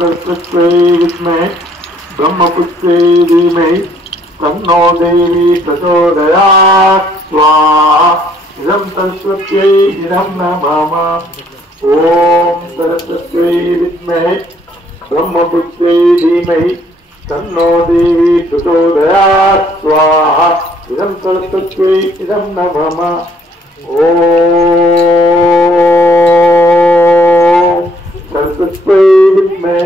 सरस्वत्यै विद्महे ब्रह्मपुत्रै धीमहि तन्नो देवी प्रचोदयात् स्वाहा। इदं सरस्वत्यै इदं नमः। ओम सरस्वत्यै विद्महे ब्रह्मपुत्रै धीमहि तन्नो देवी प्रचोदयात् स्वाहा। इदं सरस्वत्यै इदं नमः। ओम सरस्वत्यै विद्महे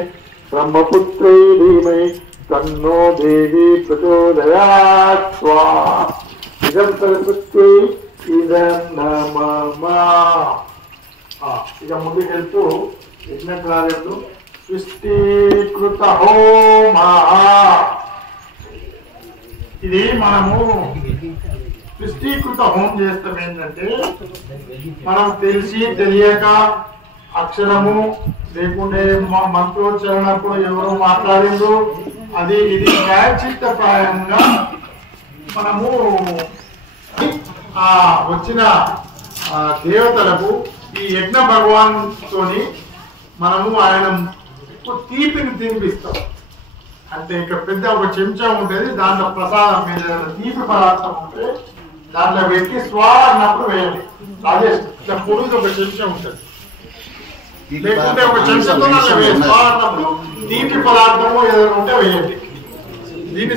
ब्रह्मपुत्रै धीमहि तन्नो देवी प्रचोदयात् स्वाहा। इदं सरस्वत्यै इदं नमः। ఇక ముందుకెళ్తూ యజ్ఞకు రాలేదు సృష్టికృత హోమ. ఇది మనము సృష్టికృత హోమం చేస్తాం. ఏంటంటే మనం తెలిసి తెలియక అక్షరము లేకుంటే మంత్రోచ్చరణప్పుడు ఎవరో మాట్లాడిండ్రు, అది ఇది ప్రాయంగా మనము వచ్చిన దేవతలకు ఈ యజ్ఞ భగవాన్ తోని మనము ఆయన తీపిని తినిపిస్తాం. అంటే ఇక పెద్ద ఒక చెంచా ఉంటుంది, దాంట్లో ప్రసాదం మీద తీపి పదార్థం ఉంటే దాంట్లో పెట్టి స్వా అన్నప్పుడు వేయాలి. అదే పొడుగు ఒక చెంచా ఉంటుంది, లేకుంటే ఒక చెంచాతో స్వా అన్నప్పుడు తీపి పదార్థము ఏదైనా ఉంటే వేయండి. దీన్ని